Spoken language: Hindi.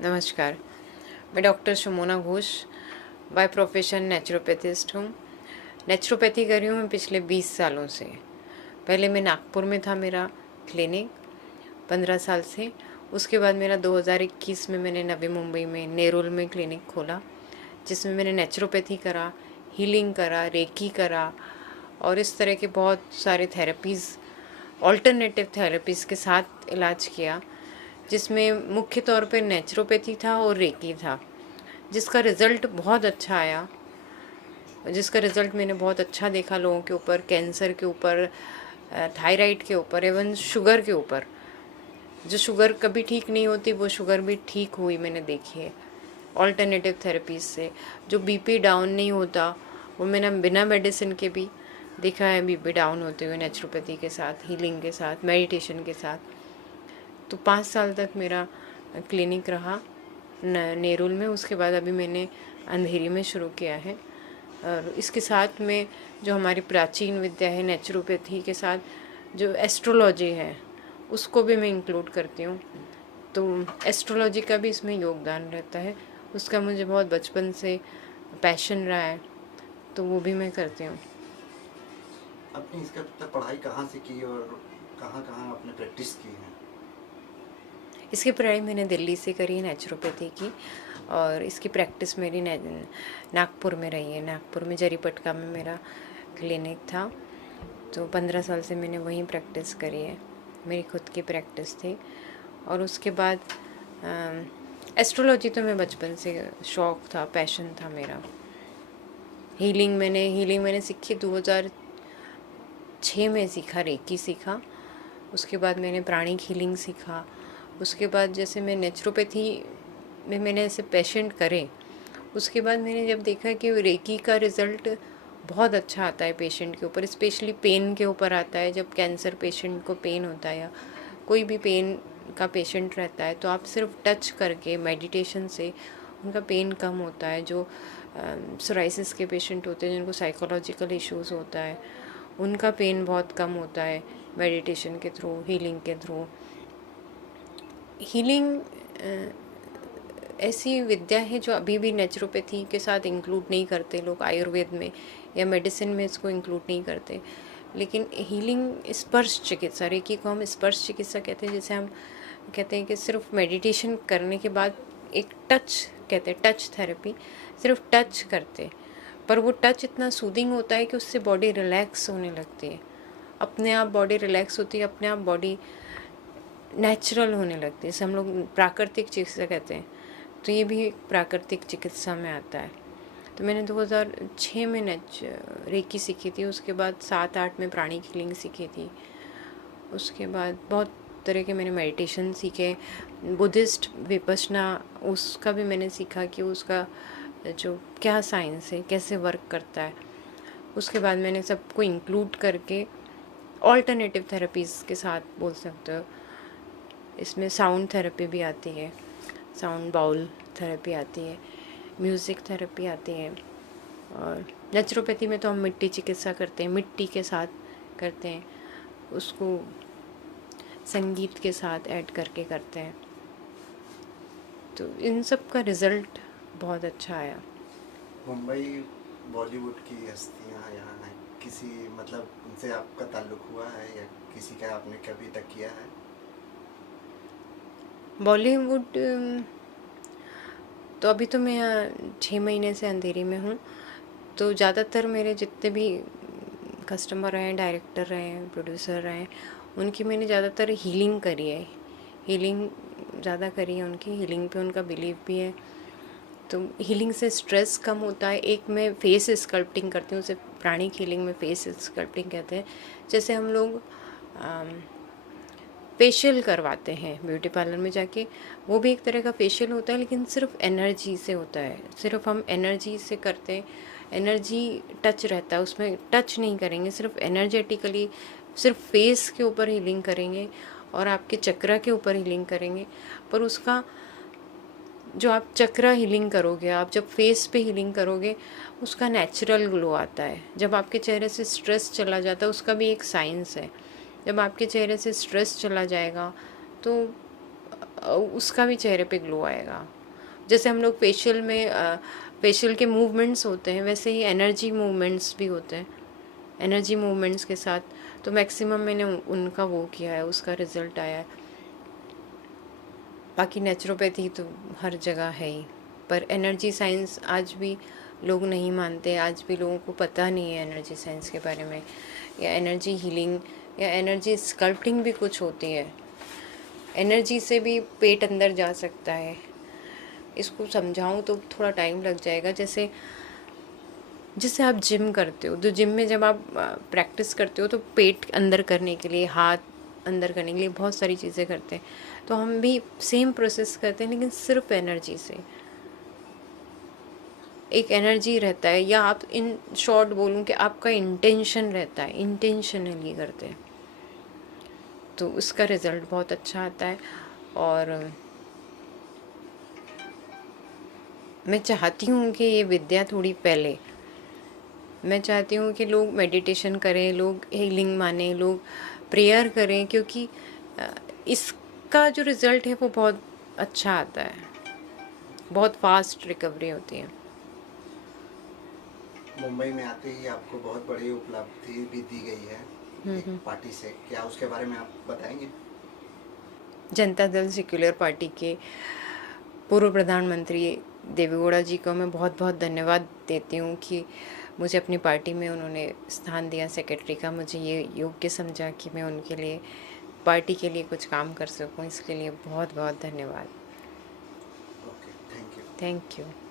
नमस्कार। मैं doctor Shamona Ghosh by profession naturopathist हूँ। नेचुरोपैथी कर रही हूँ मैं पिछले 20 सालों से। पहले मैं नागपुर में था मेरा क्लिनिक 15 साल से। उसके बाद मेरा 2021 में मैंने नवी मुंबई में नेरुल में क्लिनिक खोला, जिसमें मैंने नेचुरोपैथी करा, हीलिंग करा, रेकी करा और इस तरह के बहुत सारे थेरेपीज़, ऑल्टरनेटिव थेरेपीज़ के साथ इलाज किया, जिसमें मुख्य तौर पे नेचुरोपैथी था और रेकी था, जिसका रिज़ल्ट बहुत अच्छा आया। जिसका रिज़ल्ट मैंने बहुत अच्छा देखा लोगों के ऊपर, कैंसर के ऊपर, थायराइड के ऊपर, इवन शुगर के ऊपर। जो शुगर कभी ठीक नहीं होती वो शुगर भी ठीक हुई मैंने देखी है ऑल्टरनेटिव थेरेपीज से। जो बीपी डाउन नहीं होता वो मैंने बिना मेडिसिन के भी देखा है बीपी डाउन होते हुए नेचुरोपैथी के साथ, हीलिंग के साथ, मेडिटेशन के साथ। तो 5 साल तक मेरा क्लिनिक रहा नेरुल में। उसके बाद अभी मैंने अंधेरी में शुरू किया है, और इसके साथ में जो हमारी प्राचीन विद्या है नेचुरोपैथी के साथ, जो एस्ट्रोलॉजी है उसको भी मैं इंक्लूड करती हूँ। तो एस्ट्रोलॉजी का भी इसमें योगदान रहता है, उसका मुझे बहुत बचपन से पैशन रहा है, तो वो भी मैं करती हूँ। आपने इसका तक पढ़ाई कहाँ से की और कहाँ कहाँ आपने प्रैक्टिस की है? इसकी पढ़ाई मैंने दिल्ली से करी है नेचुरोपैथी की, और इसकी प्रैक्टिस मेरी नागपुर में रही है। नागपुर में जरीपटका में मेरा क्लिनिक था, तो 15 साल से मैंने वहीं प्रैक्टिस करी है। मेरी खुद की प्रैक्टिस थी। और उसके बाद एस्ट्रोलॉजी तो मैं बचपन से शौक़ था, पैशन था मेरा। हीलिंग मैंने सीखी 2006 में सीखा, रेकी सीखा। उसके बाद मैंने प्राणिक हीलिंग सीखा। उसके बाद जैसे मैं नेचुरोपैथी में मैंने ऐसे पेशेंट करे, उसके बाद मैंने जब देखा कि रेकी का रिज़ल्ट बहुत अच्छा आता है पेशेंट के ऊपर, स्पेशली पेन के ऊपर आता है। जब कैंसर पेशेंट को पेन होता है या कोई भी पेन का पेशेंट रहता है, तो आप सिर्फ टच करके मेडिटेशन से उनका पेन कम होता है। जो सोराइसिस के पेशेंट होते हैं, जिनको साइकोलॉजिकल इश्यूज़ होता है, उनका पेन बहुत कम होता है मेडिटेशन के थ्रू, हीलिंग के थ्रू। हीलिंग ऐसी विद्या है जो अभी भी नेचुरोपैथी के साथ इंक्लूड नहीं करते लोग, आयुर्वेद में या मेडिसिन में इसको इंक्लूड नहीं करते। लेकिन हीलिंग स्पर्श चिकित्सा, रेकी को हम स्पर्श चिकित्सा कहते हैं। जैसे हम कहते हैं कि सिर्फ मेडिटेशन करने के बाद एक टच, कहते हैं टच थेरेपी, सिर्फ टच करते, पर वो टच इतना सूदिंग होता है कि उससे बॉडी रिलैक्स होने लगती है। अपने आप बॉडी रिलैक्स होती है, अपने आप बॉडी नेचुरल होने लगती है। जैसे हम लोग प्राकृतिक चिकित्सा कहते हैं, तो ये भी प्राकृतिक चिकित्सा में आता है। तो मैंने 2006 में रेकी सीखी थी। उसके बाद 7-8 में प्राणिक हीलिंग सीखी थी। उसके बाद बहुत तरह के मैंने मेडिटेशन सीखे, बुद्धिस्ट विपश्यना, उसका भी मैंने सीखा कि उसका जो क्या साइंस है, कैसे वर्क करता है। उसके बाद मैंने सबको इंक्लूड करके ऑल्टरनेटिव थेरेपीज़ के साथ बोल सकते हो, इसमें साउंड थेरेपी भी आती है, साउंड बाउल थेरेपी आती है, म्यूज़िक थेरेपी आती है। और नेचुरोपैथी में तो हम मिट्टी चिकित्सा करते हैं, मिट्टी के साथ करते हैं, उसको संगीत के साथ ऐड करके करते हैं। तो इन सब का रिज़ल्ट बहुत अच्छा आया। मुंबई बॉलीवुड की हस्तियाँ यहाँ हैं, किसी मतलब उनसे आपका ताल्लुक हुआ है या किसी का आपने कभी तक किया है? बॉलीवुड तो अभी तो मैं 6 महीने से अंधेरी में हूँ, तो ज़्यादातर मेरे जितने भी कस्टमर रहे हैं, डायरेक्टर रहे हैं, प्रोड्यूसर रहे हैं, उनकी मैंने ज़्यादातर हीलिंग करी है। हीलिंग ज़्यादा करी है उनकी, हीलिंग पे उनका बिलीव भी है। तो हीलिंग से स्ट्रेस कम होता है। एक मैं फेस स्कल्पटिंग करती हूँ, उसे प्राणिक हीलिंग में फेस स्कल्पटिंग कहते हैं। जैसे हम लोग फेशियल करवाते हैं ब्यूटी पार्लर में जाके, वो भी एक तरह का फेशियल होता है, लेकिन सिर्फ एनर्जी से होता है। सिर्फ हम एनर्जी से करते हैं, एनर्जी टच रहता है उसमें, टच नहीं करेंगे, सिर्फ एनर्जेटिकली सिर्फ फेस के ऊपर हीलिंग करेंगे और आपके चक्रा के ऊपर हीलिंग करेंगे। पर उसका जो आप चक्रा हीलिंग करोगे, आप जब फेस पे हीलिंग करोगे, उसका नेचुरल ग्लो आता है। जब आपके चेहरे से स्ट्रेस चला जाता है, उसका भी एक साइंस है। जब आपके चेहरे से स्ट्रेस चला जाएगा तो उसका भी चेहरे पे ग्लो आएगा। जैसे हम लोग फेशियल के मूवमेंट्स होते हैं, वैसे ही एनर्जी मूवमेंट्स भी होते हैं। एनर्जी मूवमेंट्स के साथ तो मैक्सिमम मैंने उनका वो किया है, उसका रिज़ल्ट आया है। बाकी नेचुरोपैथी तो हर जगह है ही, पर एनर्जी साइंस आज भी लोग नहीं मानते, आज भी लोगों को पता नहीं है एनर्जी साइंस के बारे में, या एनर्जी हीलिंग या एनर्जी स्कल्पटिंग भी कुछ होती है। एनर्जी से भी पेट अंदर जा सकता है। इसको समझाऊं तो थोड़ा टाइम लग जाएगा। जैसे जैसे आप जिम करते हो, तो जिम में जब आप प्रैक्टिस करते हो तो पेट अंदर करने के लिए, हाथ अंदर करने के लिए बहुत सारी चीज़ें करते हैं। तो हम भी सेम प्रोसेस करते हैं, लेकिन सिर्फ एनर्जी से। एक एनर्जी रहता है, या आप इन शॉर्ट बोलूँ कि आपका इंटेंशन रहता है, इंटेंशनली करते हैं, तो उसका रिज़ल्ट बहुत अच्छा आता है। और मैं चाहती हूँ कि ये विद्या थोड़ी फैले। मैं चाहती हूँ कि लोग मेडिटेशन करें, लोग हीलिंग माने, लोग प्रेयर करें, क्योंकि इसका जो रिज़ल्ट है वो बहुत अच्छा आता है, बहुत फास्ट रिकवरी होती है। मुंबई में आते ही आपको बहुत बड़ी उपलब्धि भी दी गई है एक पार्टी से, क्या उसके बारे में आप बताएंगे? जनता दल सेक्युलर पार्टी के पूर्व प्रधानमंत्री देवेगौड़ा जी को मैं बहुत बहुत धन्यवाद देती हूँ कि मुझे अपनी पार्टी में उन्होंने स्थान दिया सेक्रेटरी का। मुझे ये योग्य समझा कि मैं उनके लिए, पार्टी के लिए कुछ काम कर सकूँ। इसके लिए बहुत बहुत धन्यवाद। Okay, thank you. Thank you.